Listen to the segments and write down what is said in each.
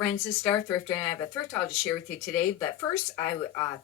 friends, it's Star Thrifter, and I have a thrift haul to share with you today. But first, I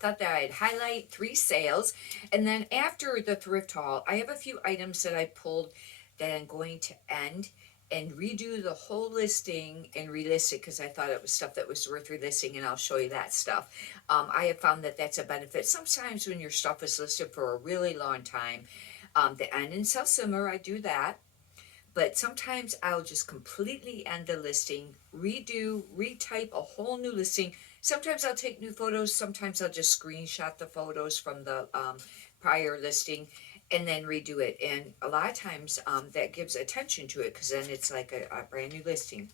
thought that I'd highlight 3 sales, and then after the thrift haul, I have a few items that I pulled that I'm going to end and redo the whole listing and relist it because I thought it was stuff that was worth relisting, and I'll show you that stuff. I have found that that's a benefit. Sometimes when your stuff is listed for a really long time, the end and sell simmer, I do that. But sometimes I'll just completely end the listing, redo, retype a whole new listing. Sometimes I'll take new photos, sometimes I'll just screenshot the photos from the prior listing and then redo it. And a lot of times that gives attention to it because then it's like a brand new listing.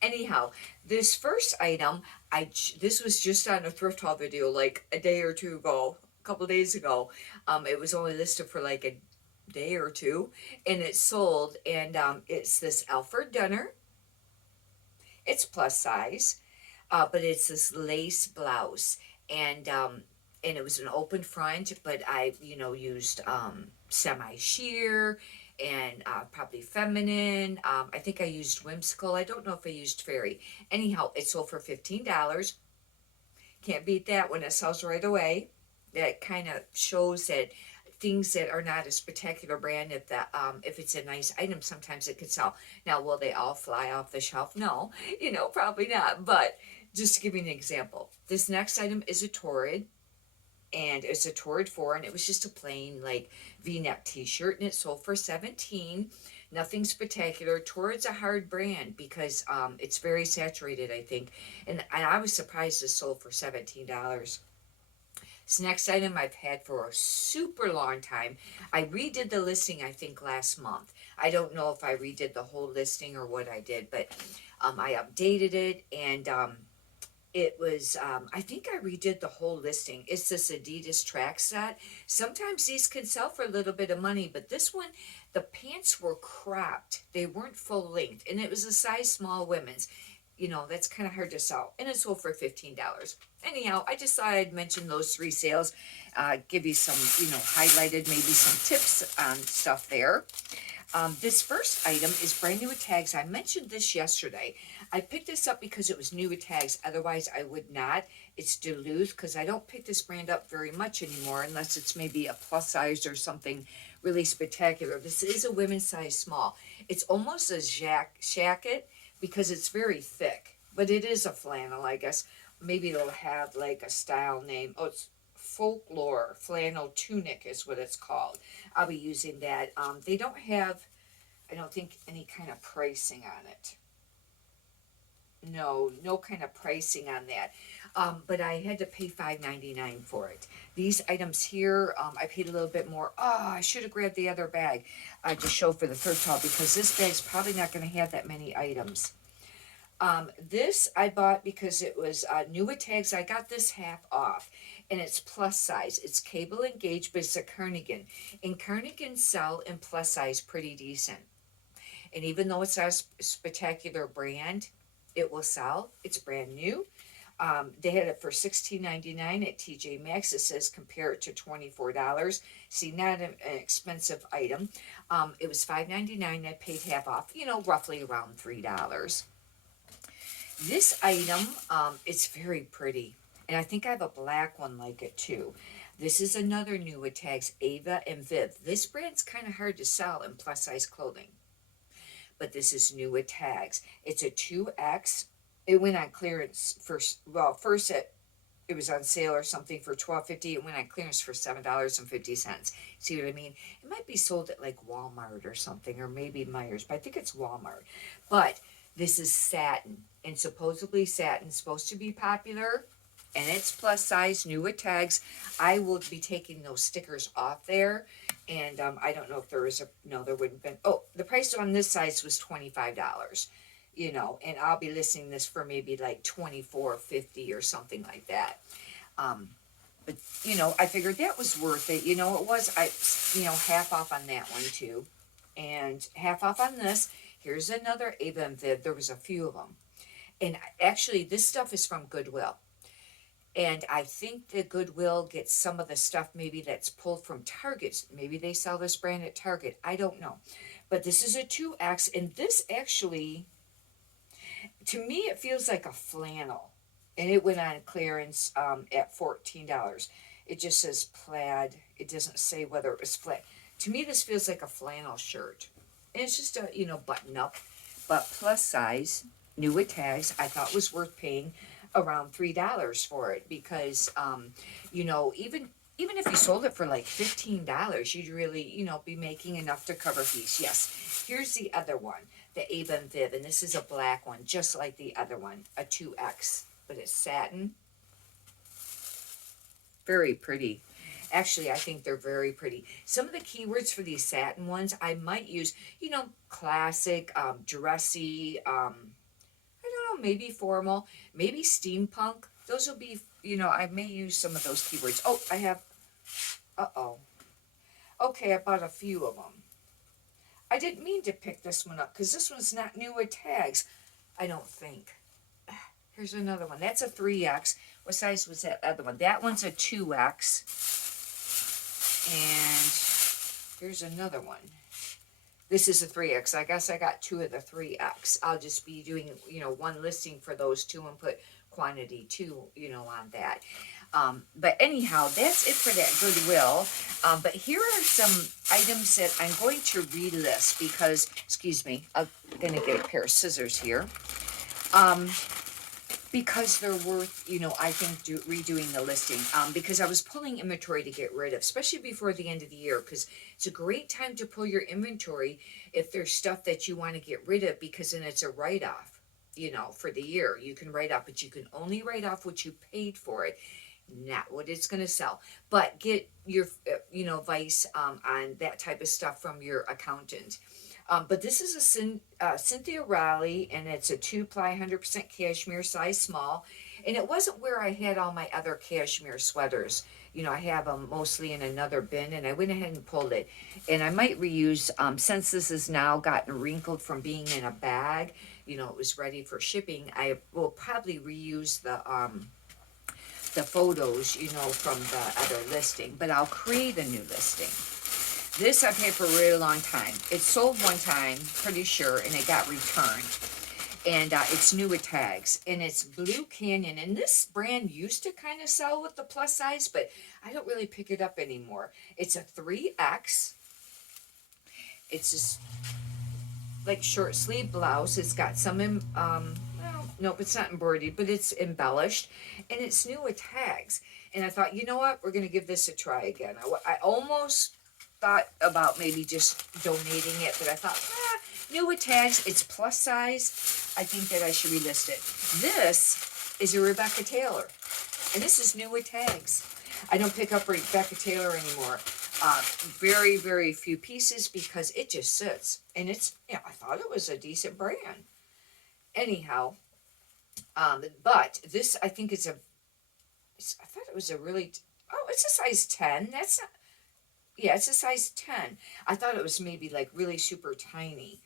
Anyhow, this first item, this was just on a thrift haul video like a day or two ago, a couple days ago. It was only listed for like a day or two, and it sold. And it's this Alfred Dunner. It's plus size, but it's this lace blouse, and it was an open front, but I used semi sheer and probably feminine. I think I used whimsical. I don't know if I used fairy. Anyhow, it sold for $15. Can't beat that when it sells right away. That kind of shows that things that are not a spectacular brand, if it's a nice item, sometimes it could sell. Now, will they all fly off the shelf? No, probably not. But just to give you an example, this next item is a Torrid, and it's a Torrid 4, and it was just a plain like V-neck t-shirt, and it sold for 17. Nothing spectacular. Torrid's a hard brand because it's very saturated, I think, and I was surprised it sold for $17. This next item I've had for a super long time. I redid the listing, I think, last month. I don't know if I redid the whole listing or what I did, but I updated it, and it was, I think I redid the whole listing. It's this Adidas track set. Sometimes these can sell for a little bit of money, but this one, the pants were cropped. They weren't full length, and it was a size small women's. That's kind of hard to sell, and it sold for $15. Anyhow, I just thought I'd mention those 3 sales, give you some, highlighted maybe some tips on stuff there. This first item is brand new with tags. I mentioned this yesterday. I picked this up because it was new with tags. Otherwise, I would not. It's Duluth, because I don't pick this brand up very much anymore unless it's maybe a plus size or something really spectacular. This is a women's size small. It's almost a jacket because it's very thick, but it is a flannel, I guess. Maybe it'll have like a style name. Oh, it's Folklore Flannel Tunic is what it's called. I'll be using that. They don't have, I don't think, any kind of pricing on it. No kind of pricing on that. But I had to pay $5.99 for it. These items here, I paid a little bit more. Oh, I should have grabbed the other bag to show for the thrift haul because this bag's probably not going to have that many items. This I bought because it was new with tags. I got this half off, and it's plus size. It's cable engaged, but it's a cardigan. And cardigans sell in plus size pretty decent. And even though it's not a spectacular brand, it will sell. It's brand new. They had it for $16.99 at TJ Maxx. It says compare it to $24. See, not an expensive item. It was $5.99. I paid half off, roughly around $3. This item, it's very pretty. And I think I have a black one like it too. This is another new with tags, Ava and Viv. This brand's kind of hard to sell in plus size clothing. But this is new with tags. It's a 2X. It went on clearance first. Well, first it was on sale or something for $12.50. It went on clearance for $7.50. See what I mean? It might be sold at like Walmart or something, or maybe Meijer's, but I think it's Walmart. But this is satin, and supposedly satin's supposed to be popular, and it's plus size, new with tags. I will be taking those stickers off there, and I don't know if there is no, there wouldn't have been. Oh, the price on this size was $25, and I'll be listing this for maybe like $24.50 or something like that. But, I figured that was worth it. It was, half off on that one too, and half off on this. Here's another Ava and Viv. There was a few of them. And actually, this stuff is from Goodwill. And I think the Goodwill gets some of the stuff maybe that's pulled from Target. Maybe they sell this brand at Target. I don't know. But this is a 2X. And this actually, To me, it feels like a flannel. And it went on clearance at $14. It just says plaid. It doesn't say whether it was flat. To me, this feels like a flannel shirt. And it's just a, button up. But plus size, new with tags, I thought was worth paying around $3 for it because, even if you sold it for like $15, you'd really, be making enough to cover fees. Yes. Here's the other one, the Avon Viv, and this is a black one, just like the other one, a 2X, but it's satin. Very pretty. Actually, I think they're very pretty. Some of the keywords for these satin ones, I might use, classic, dressy, I don't know, maybe formal, maybe steampunk. Those will be, I may use some of those keywords. Oh, I have, uh-oh. Okay, I bought a few of them. I didn't mean to pick this one up because this one's not new with tags, I don't think. Here's another one. That's a 3X. What size was that other one? That one's a 2X. And here's another one. This is a 3X. I guess I got two of the 3X. I'll just be doing, one listing for those two and put quantity 2, on that. But anyhow, that's it for that Goodwill. But here are some items that I'm going to relist because, excuse me, I'm going to get a pair of scissors here. Because they're worth, I think redoing the listing. Because I was pulling inventory to get rid of, especially before the end of the year, because it's a great time to pull your inventory if there's stuff that you want to get rid of, because then it's a write-off, for the year. You can write off, but you can only write off what you paid for it, not what it's going to sell. But get your, advice on that type of stuff from your accountant. But this is a Cynthia Raleigh, and it's a 2-ply 100% cashmere, size small. And it wasn't where I had all my other cashmere sweaters. I have them mostly in another bin, and I went ahead and pulled it. And I might reuse, since this has now gotten wrinkled from being in a bag, it was ready for shipping, I will probably reuse the photos, from the other listing. But I'll create a new listing. This I've had for a really long time. It sold one time, pretty sure, and it got returned. And it's new with tags. And it's Blue Canyon. And this brand used to kind of sell with the plus size, but I don't really pick it up anymore. It's a 3X. It's just like short sleeve blouse. It's got some, nope, it's not embroidered, but it's embellished. And it's new with tags. And I thought, you know what? We're going to give this a try again. I almost thought about maybe just donating it, but I thought, new with tags, it's plus size. I think that I should relist it. This is a Rebecca Taylor, and this is new with tags. I don't pick up Rebecca Taylor anymore. Very, very few pieces because it just sits, and it's, I thought it was a decent brand. Anyhow, but this, I think I thought it was a really, it's a size 10. That's not, yeah, it's a size 10. I thought it was maybe like really super tiny.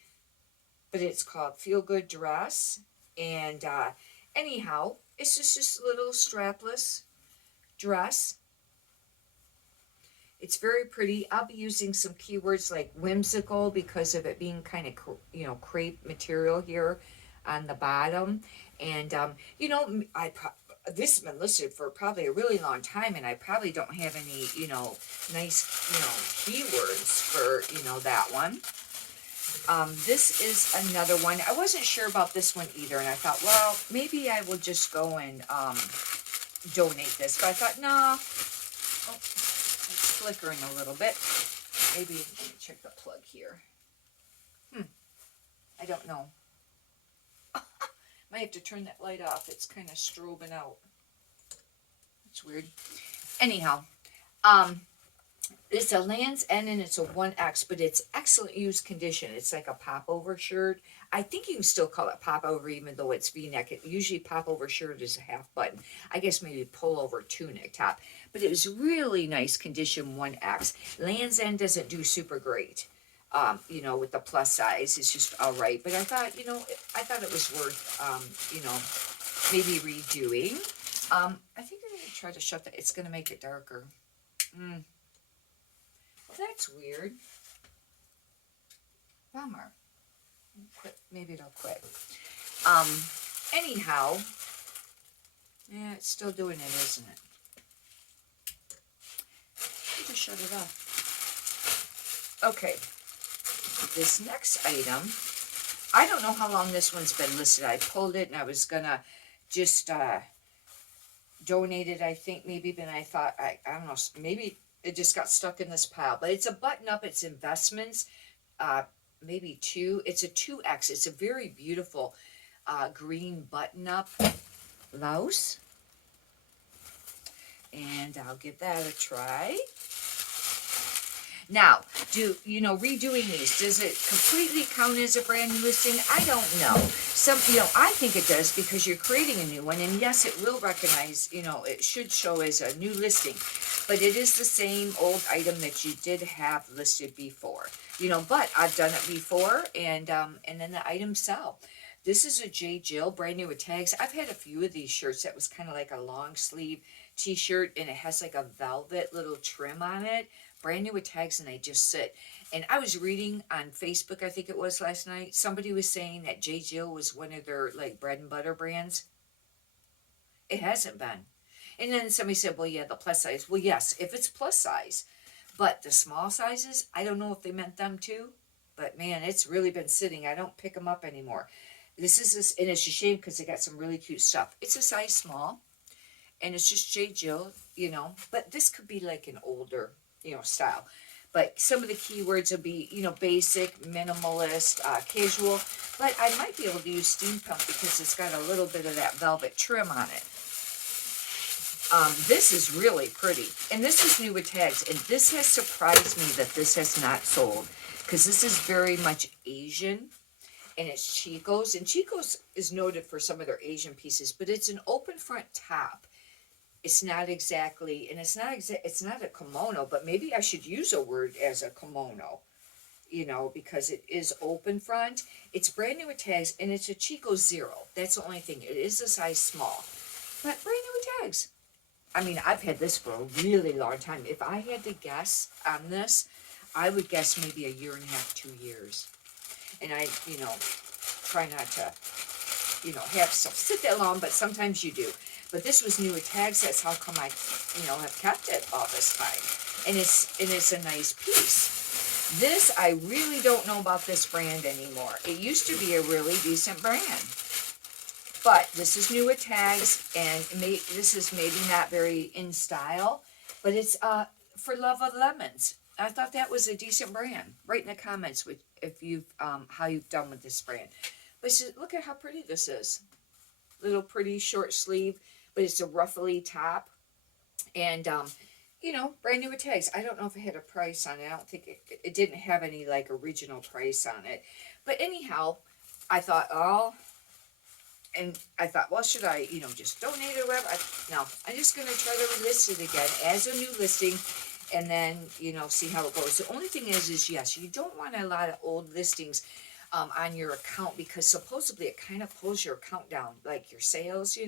But it's called Feel Good Dress. And anyhow, it's just a little strapless dress. It's very pretty. I'll be using some keywords like whimsical because of it being kind of, crepe material here on the bottom. And, this has been listed for probably a really long time, and I probably don't have any, nice, keywords for, that one. This is another one. I wasn't sure about this one either, and I thought, well, maybe I will just go and donate this. But I thought, no. Oh, it's flickering a little bit. Maybe, let me check the plug here. I don't know. Might have to turn that light off. It's kind of strobing out. It's weird. Anyhow, it's a Land's End and it's a 1X, but it's excellent used condition. It's like a pop-over shirt. I think you can still call it pop-over even though it's V-neck. Usually pop-over shirt is a half button. I guess maybe pull-over tunic top. But it was really nice condition 1X. Land's End doesn't do super great. With the plus size, it's just all right. But I thought, I thought it was worth, maybe redoing. I think I'm going to try to shut that. It's going to make it darker. Well, that's weird. Bummer. Quit. Maybe it'll quit. Anyhow, yeah, it's still doing it, isn't it? Just shut it off. Okay, this next item, I don't know how long this one's been listed. I pulled it and I was gonna just donate it, I think, maybe, but I thought, I don't know, maybe it just got stuck in this pile. But it's a button up, it's investments, maybe two, it's a 2X. It's a very beautiful green button up blouse. And I'll give that a try. Now, redoing these, does it completely count as a brand new listing? I don't know. I think it does because you're creating a new one, and yes, it will recognize, it should show as a new listing, but it is the same old item that you did have listed before, but I've done it before, and then the items sell. This is a J. Jill, brand new with tags. I've had a few of these shirts that was kind of like a long sleeve t-shirt, and it has like a velvet little trim on it. Brand new with tags, and they just sit. And I was reading on Facebook, I think it was last night, somebody was saying that J. Jill was one of their like bread and butter brands. It hasn't been. And then somebody said, well, yeah, the plus size. Well, yes, if it's plus size. But the small sizes, I don't know if they meant them too. But man, it's really been sitting. I don't pick them up anymore. And it's a shame because they got some really cute stuff. It's a size small. And it's just J. Jill, But this could be like an older, style. But some of the keywords will be, basic, minimalist, casual. But I might be able to use steampunk because it's got a little bit of that velvet trim on it. This is really pretty. And this is new with tags. And this has surprised me that this has not sold. Because this is very much Asian. And it's Chico's. And Chico's is noted for some of their Asian pieces. But it's an open front top. It's not exactly, and it's not a kimono, but maybe I should use a word as a kimono, because it is open front. It's brand new with tags, and it's a Chico Zero. That's the only thing. It is a size small, but brand new with tags. I mean, I've had this for a really long time. If I had to guess on this, I would guess maybe 1.5 years, 2 years. And I, try not to, have stuff sit that long, but sometimes you do. But this was new with tags. That's how come I, have kept it all this time. And it's a nice piece. This, I really don't know about this brand anymore. It used to be a really decent brand. But this is new with tags, and this is maybe not very in style. But it's For Love of Lemons. I thought that was a decent brand. Write in the comments if you've how you've done with this brand. But look at how pretty this is. Little pretty short sleeve. But it's a ruffly top, and brand new with tags. I don't know if it had a price on it. I don't think it didn't have any like original price on it. But anyhow, I thought, well, should I, just donate it or whatever? No, I'm just gonna try to list it again as a new listing, and then see how it goes. The only thing is yes, you don't want a lot of old listings on your account, because supposedly it kind of pulls your account down, like your sales,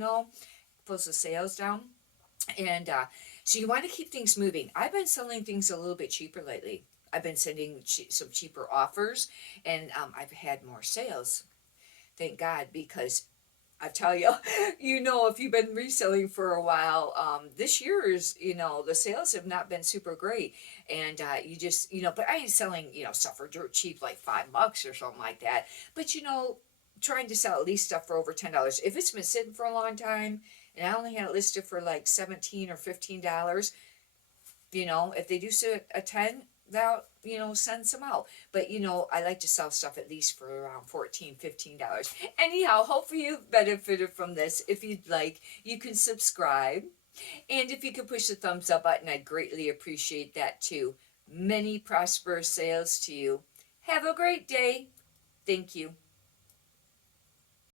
pulls the sales down. And so you want to keep things moving. I've been selling things a little bit cheaper lately. I've been sending some cheaper offers, and I've had more sales. Thank God, because I tell you, if you've been reselling for a while, this year's, the sales have not been super great. And you just, but I ain't selling, stuff for dirt cheap, like $5 or something like that. But, trying to sell at least stuff for over $10. If it's been sitting for a long time, and I only had it listed for like $17 or $15, if they do sit a 10, they'll, send some out. But, I like to sell stuff at least for around $14, $15. Anyhow, hopefully you've benefited from this. If you'd like, you can subscribe. And if you could push the thumbs up button, I'd greatly appreciate that too. Many prosperous sales to you. Have a great day. Thank you.